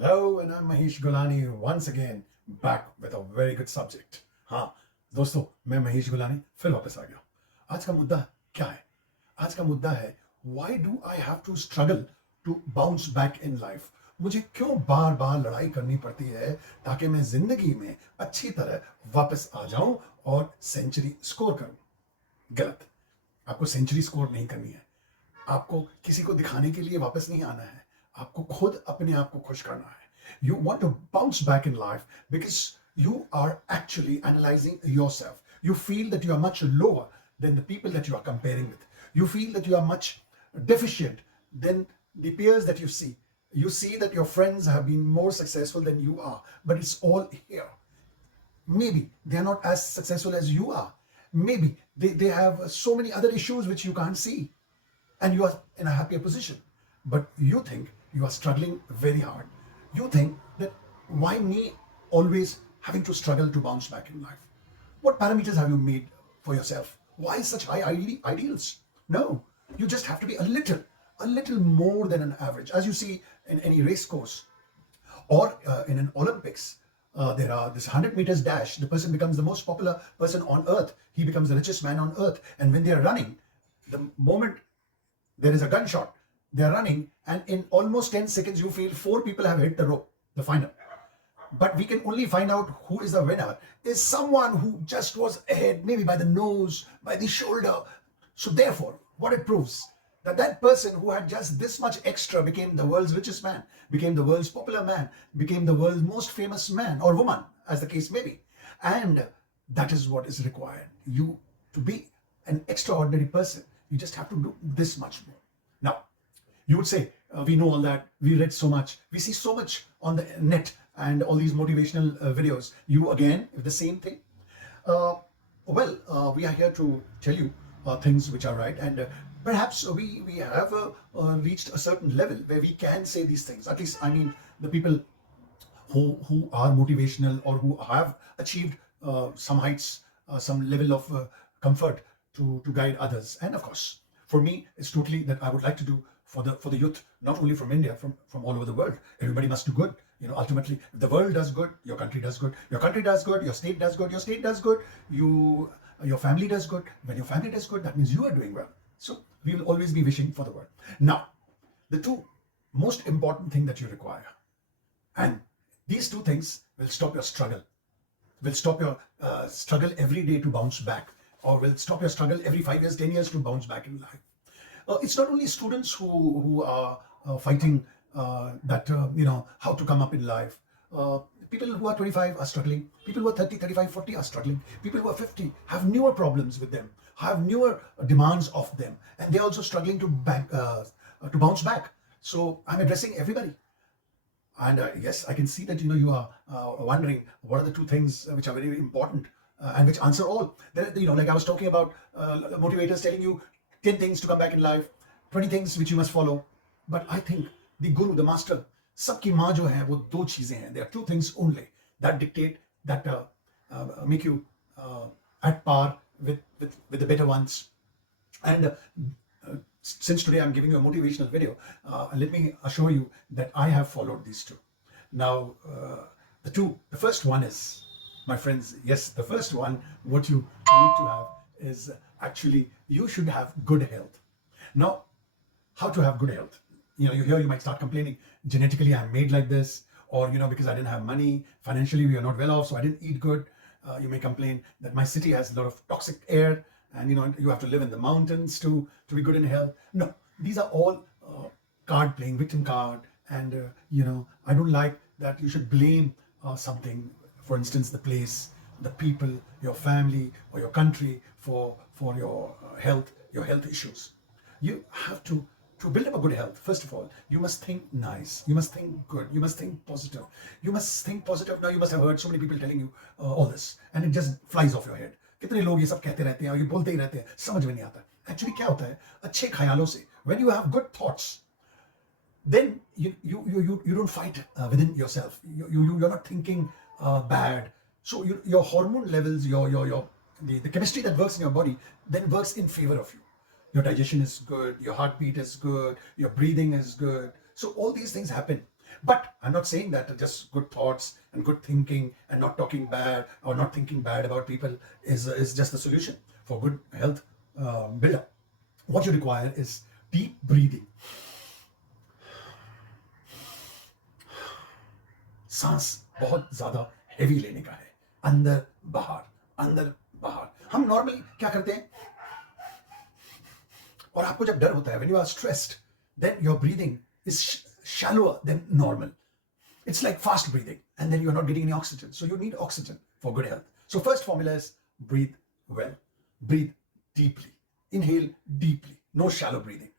Hello, and I'm Mahesh Gulani once again back with a very good subject. हाँ दोस्तों, मैं Mahesh Golani फिर वापस आ गया। आज का मुद्दा क्या है? आज का मुद्दा है Why do I have to struggle to bounce back in life? मुझे क्यों बार बार लड़ाई करनी पड़ती है ताकि मैं जिंदगी में अच्छी तरह वापस आ जाऊं और सेंचुरी स्कोर करूं? गलत। आपको सेंचुरी स्कोर नहीं करनी है। आपको किसी को दिखाने के लिए वापस नहीं आना है। आपको खुद अपने आप को खुश करना है। You want to bounce back in life because you are actually analysing yourself. You feel that you are much lower than the people that you are comparing with. You feel that you are much deficient than the peers that you see. You see that your friends have been more successful than you are, but it's all here. Maybe they are not as successful as you are. Maybe they have so many other issues which you can't see, and you are in a happier position. But you think you are struggling very hard. You think that why me always having to struggle to bounce back in life? What parameters have you made for yourself? Why such high ideals? No, you just have to be a little more than an average. As you see in any race course or in an Olympics, there are this 100 meters dash. The person becomes the most popular person on earth. He becomes the richest man on earth. And when they are running, the moment there is a gunshot, they are running, and in almost 10 seconds, you feel four people have hit the rope, the final. But we can only find out who is the winner is someone who just was ahead, maybe by the nose, by the shoulder. So therefore, what it proves that that person who had just this much extra became the world's richest man, became the world's popular man, became the world's most famous man or woman, as the case may be. And that is what is required. You to be an extraordinary person, you just have to do this much more. Now, you would say, we know all that, we read so much, we see so much on the net and all these motivational videos. You again, the same thing. We are here to tell you things which are right, and perhaps we have reached a certain level where we can say these things. At least, I mean, the people who are motivational or who have achieved some heights, some level of comfort to guide others. And of course, for me, it's totally that I would like to do for the youth, not only from India, from all over the world. Everybody must do good. Ultimately, if the world does good, your country does good. Your country does good, your state does good. Your state does good, your family does good. When your family does good, that means you are doing well. So we will always be wishing for the world. Now, the two most important thing that you require, and these two things will stop your struggle, will stop your struggle every day to bounce back, or will stop your struggle every 5 years, 10 years to bounce back in life. It's not only students who are fighting how to come up in life. People who are 25 are struggling. People who are 30, 35, 40 are struggling. People who are 50 have newer problems with them, have newer demands of them, and they're also struggling to bounce back. So I'm addressing everybody. And yes, I can see that you are wondering what are the two things which are very, very important and which answer all. Like I was talking about motivators telling you 10 things to come back in life, 20 things which you must follow. But I think the guru, the master, सबकी माँ जो है वो दो चीजें हैं. There are two things only that dictate, that make you at par with the better ones. And since today I'm giving you a motivational video, let me assure you that I have followed these two. Now, the first one is, my friends, yes, the first one, what you need to have is actually you should have good health. Now, how to have good health? You might start complaining, genetically I'm made like this, or because I didn't have money, financially we are not well off, so I didn't eat good. You may complain that my city has a lot of toxic air, and you have to live in the mountains to be good in health. No, these are all card playing, victim card, and I don't like that you should blame something, for instance, the place, the people, your family, or your country for your health issues. You have to build up a good health. First of all, you must think nice, you must think good, you must think positive. Now you must have heard so many people telling you all this, and it just flies off your head. कितने लोग ये सब कहते रहते हैं और ये बोलते ही रहते हैं, समझ में नहीं आता. Actually क्या होता है, अच्छे ख्यालों से, when you have good thoughts, then you don't fight within yourself. You're not thinking bad. So your hormone levels, the chemistry that works in your body then works in favor of you. Your digestion is good, your heartbeat is good, your breathing is good. So all these things happen. But I'm not saying that just good thoughts and good thinking and not talking bad or not thinking bad about people is just the solution for good health build-up. What you require is deep breathing. सांस बहुत ज्यादा heavy लेने का है, अंदर बाहर। हम normally क्या करते हैं, और आपको जब डर होता है, when you are stressed, then your breathing is shallower than normal. It's like fast breathing, and then you're not getting any oxygen. So you need oxygen for good health. So first formula is breathe well, breathe deeply, inhale deeply, no shallow breathing.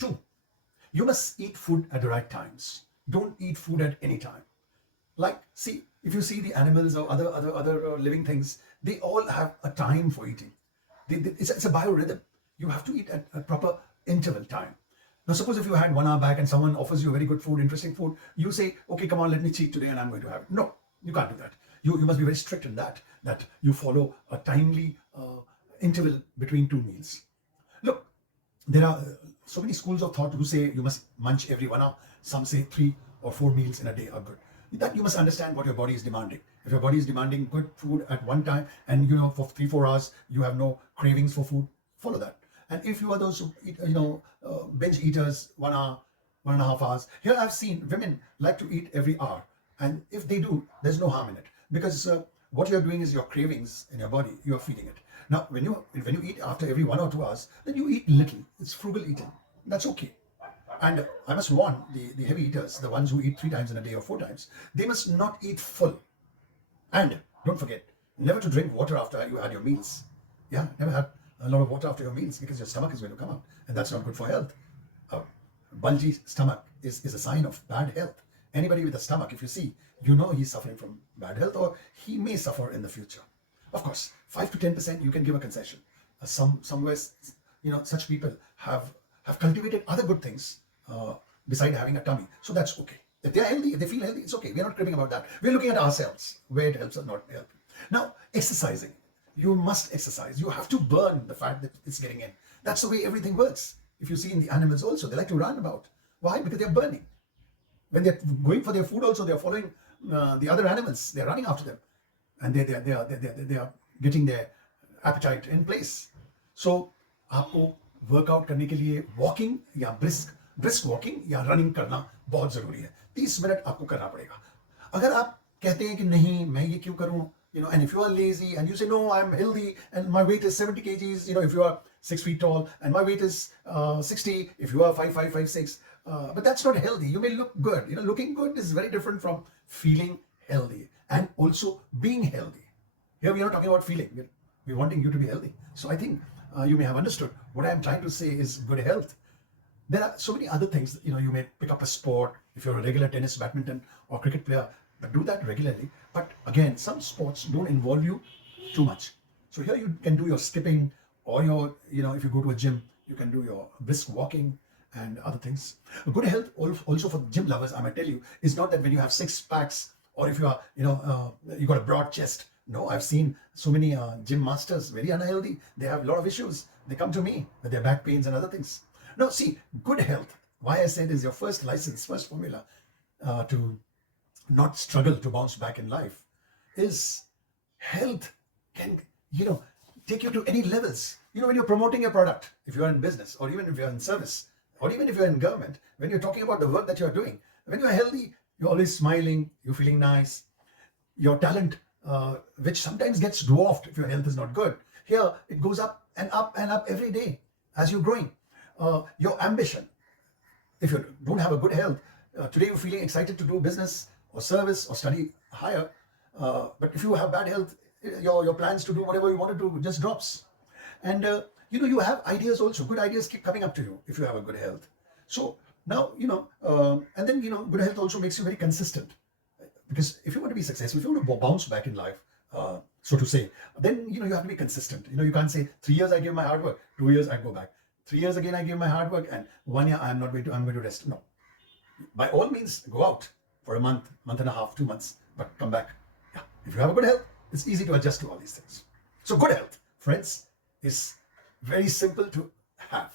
2, you must eat food at the right times. Don't eat food at any time. Like, see, if you see the animals or other living things, they all have a time for eating. It's a biorhythm. You have to eat at a proper interval time. Now, suppose if you had 1 hour back and someone offers you very good food, interesting food, you say, okay, come on, let me cheat today and I'm going to have it. No, you can't do that. You must be very strict in that you follow a timely interval between 2 meals. Look, there are so many schools of thought who say you must munch every 1 hour. Some say 3 or 4 meals in a day are good. That you must understand what your body is demanding. If your body is demanding good food at one time and for 3-4 hours you have no cravings for food, follow that. And if you are those who eat, binge eaters, 1 hour, 1.5 hours, here I've seen women like to eat every hour, and if they do, there's no harm in it, because what you're doing is your cravings in your body, you're feeding it. Now when you eat after every 1 or 2 hours, then you eat little. It's frugal eating. That's okay. And I must warn the heavy eaters, the ones who eat 3 times in a day or 4 times, they must not eat full. And don't forget, never to drink water after you had your meals. Yeah, never have a lot of water after your meals, because your stomach is going to come out, and that's not good for health. A bulgy stomach is a sign of bad health. Anybody with a stomach, if you see, he's suffering from bad health, or he may suffer in the future. Of course, 5 to 10% you can give a concession. Somewhere, such people have cultivated other good things beside having a tummy, so that's okay. If they are healthy, if they feel healthy, it's okay. We're not cribbing about that. We're looking at ourselves, where it helps or not help. Now, exercising. You must exercise. You have to burn the fat that it's getting in. That's the way everything works. If you see in the animals also, they like to run about. Why? Because they're burning. When they're going for their food also, they're following the other animals. They're running after them, and they are getting their appetite in place. So, आपको workout करने के लिए walking या brisk walking या running करना बहुत जरूरी है. 30 मिनट आपको करना पड़ेगा. अगर आप कहते हैं कि नहीं, मैं ये क्यों करूं, and if you are lazy and you say, no, I'm healthy and my weight is 70 kgs, if you are 6 feet tall and my weight is 60, if you are 5'5", 5'6", but that's not healthy. You may look good. Looking good is very different from feeling healthy and also being healthy. Here we are not talking about feeling. We're wanting you to be healthy. So I think you may have understood what I am trying to say is good health. There are so many other things. You may pick up a sport if you're a regular tennis, badminton, or cricket player, but do that regularly. But again, some sports don't involve you too much. So here you can do your skipping, or your, if you go to a gym, you can do your brisk walking and other things. Good health also for gym lovers, I might tell you, is not that when you have 6 packs, or if you are, you got a broad chest. No, I've seen so many gym masters, very unhealthy. They have a lot of issues. They come to me with their back pains and other things. Now, see, good health, why I said is your first license, first formula to not struggle to bounce back in life is health can, take you to any levels. When you're promoting your product, if you're in business, or even if you're in service, or even if you're in government, when you're talking about the work that you're doing, when you're healthy, you're always smiling, you're feeling nice. Your talent, which sometimes gets dwarfed if your health is not good, here it goes up and up and up every day as you're growing. Your ambition, if you don't have a good health, today you're feeling excited to do business or service or study higher, but if you have bad health, your plans to do whatever you want to do just drops. And you have ideas also. Good ideas keep coming up to you if you have a good health. So now, and then, good health also makes you very consistent. Because if you want to be successful, if you want to bounce back in life, so to say, then, you have to be consistent. You can't say 3 years I give my hard work, 2 years I go back. 3 years again I give my hard work, and 1 year I'm going to rest. No. By all means, go out for a month and a half, 2 months, but come back. Yeah. If you have a good health, it's easy to adjust to all these things. So good health, friends, is very simple to have.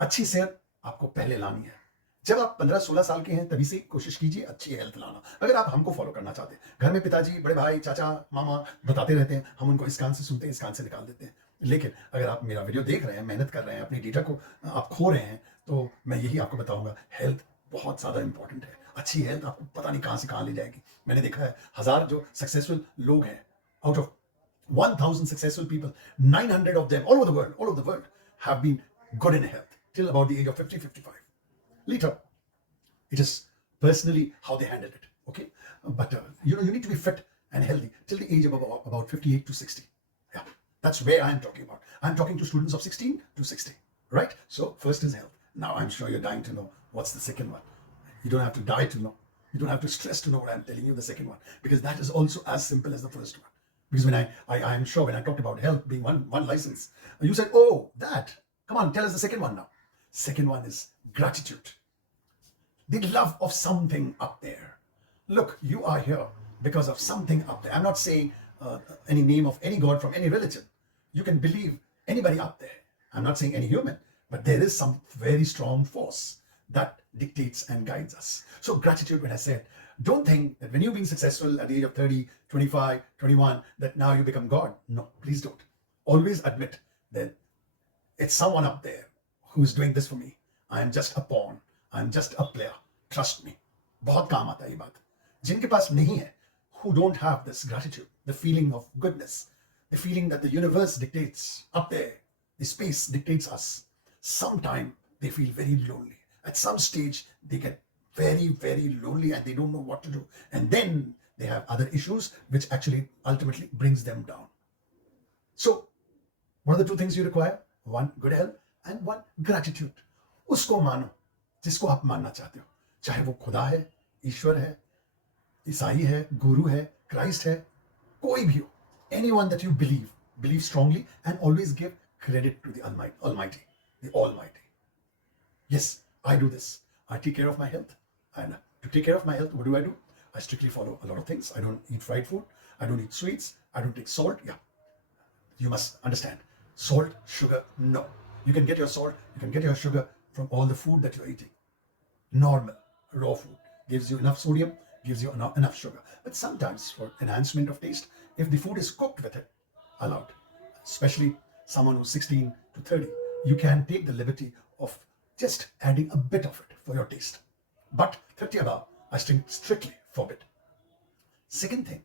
अच्छी सेहत आपको पहले लानी है. जब आप 15-16 साल के हैं तभी से कोशिश कीजिए अच्छी हेल्थ लाना। अगर आप हमको फॉलो करना चाहते हैं, घर में पिताजी, बड़े भाई, चाचा, मामा बताते रहते हैं, हम उनको इस कान से सुनते हैं, इस कान से निकाल देते हैं। लेकिन अगर आप मेरा वीडियो देख रहे हैं, मेहनत कर रहे हैं, अपनी डेटा को आप खो रहे हैं, तो मैं यही आपको बताऊंगा, हेल्थ बहुत ज़्यादा इंपॉर्टेंट है। अच्छी हेल्थ आपको पता नहीं कहाँ से कहाँ ले जाएगी। मैंने देखा है 1000 जो सक्सेसफुल लोग हैं, out of 1000 successful people, 900 of them all over the world have been good in health till about the age of 50, 55. Later, it is personally how they handle it. Okay, but you need to be fit and healthy till the age of about 58 to 60. Yeah, that's where I'm talking about. I'm talking to students of 16 to 60. Right. So first is health. Now I'm sure you're dying to know what's the second one. You don't have to die to know. You don't have to stress to know what I'm telling you the second one, because that is also as simple as the first one. Because when I am sure when I talked about health being one license, you said, oh, that. Come on, tell us the second one now. Second one is gratitude. The love of something up there. Look, you are here because of something up there. I'm not saying any name of any god from any religion. You can believe anybody up there. I'm not saying any human, but there is some very strong force that dictates and guides us. So gratitude, when I said, don't think that when you've been successful at the age of 30, 25, 21, that now you become God. No, please don't. Always admit that it's someone up there who's doing this for me. I'm just a pawn. I'm just a player. Trust me. बहुत काम आता है ये बात. जिनके पास नहीं है, who don't have this gratitude, the feeling of goodness, the feeling that the universe dictates up there, the space dictates us. Sometime they feel very lonely. At some stage, they get very, very lonely and they don't know what to do. And then they have other issues which actually ultimately brings them down. So, what are the two things you require? One, good health, and one, gratitude. उसको मानो जिसको आप मानना चाहते हो, चाहे वो खुदा है, ईश्वर है, ईसाई है, गुरु है, क्राइस्ट है, कोई भी हो. Anyone that you believe strongly, and always give credit to the Almighty, the Almighty. Yes, I do this. I take care of my health. And to take care of my health, what do? I strictly follow a lot of things. I don't eat fried food. I don't eat sweets. I don't take salt. Yeah, you must understand. Salt, sugar, no. You can get your salt, you can get your sugar from all the food that you're eating. Normal, raw food gives you enough sodium, gives you enough sugar. But sometimes for enhancement of taste, if the food is cooked with it, allowed. Especially someone who's 16 to 30, you can take the liberty of just adding a bit of it for your taste. But 30 above, I strictly forbid. Second thing,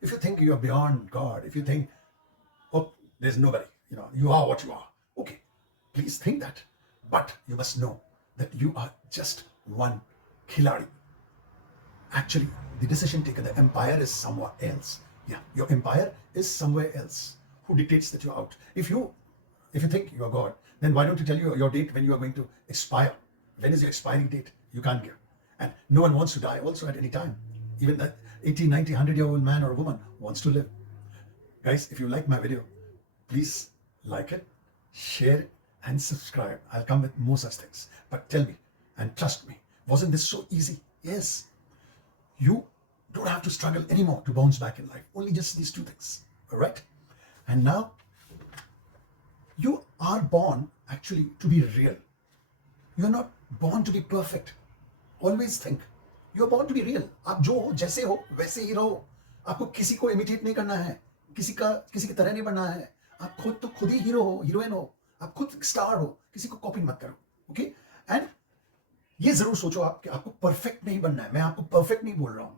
if you think you are beyond God, if you think, oh, there's nobody, you are what you are, okay, please think that. But you must know that you are just one khiladi. Actually, the decision taker, the empire is somewhere else. Yeah, your empire is somewhere else. Who dictates that you're out? If you think you are God, then why don't you tell your date when you are going to expire? When is your expiring date? You can't give. And no one wants to die also at any time. Even that 80, 90, 100-year-old man or woman wants to live. Guys, if you like my video, please like it, share it, and subscribe. I'll come with more such things. But tell me, and trust me, wasn't this so easy? Yes. You don't have to struggle anymore to bounce back in life. Only just these two things. All right? And now, you are born actually to be real. You're not born to be perfect. Always think. You're born to be real. आप जो हो, जैसे हो, वैसे ही रहो. आपको किसी को इमिटेट नहीं करना है. किसी की तरह नहीं बनना है. आप खुद ही हीरो हो, हीरोइन हो. आप खुद स्टार हो. किसी को कॉपी मत करो. ओके? एंड ये जरूर सोचो आप कि आपको परफेक्ट नहीं बनना है. मैं आपको परफेक्ट नहीं बोल रहा हूं.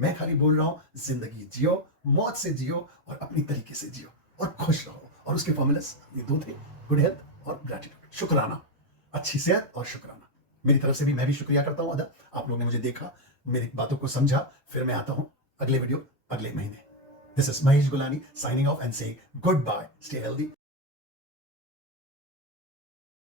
मैं खाली बोल रहा हूं जिंदगी जियो, मौत से जियो और अपनी तरीके से जियो और खुश रहो. और उसके फॉर्मूलास ये दो थे, गुड हेल्थ और ग्रेटिट्यूड. शुक्राना, अच्छी सेहत और शुक्राना. मेरी तरफ से भी मैं भी शुक्रिया करता हूं अदा. आप लोगों ने मुझे देखा, मेरी बातों को समझा. फिर मैं आता हूं अगले वीडियो अगले महीने. This is Mahesh Gulani signing off and saying goodbye. Stay healthy.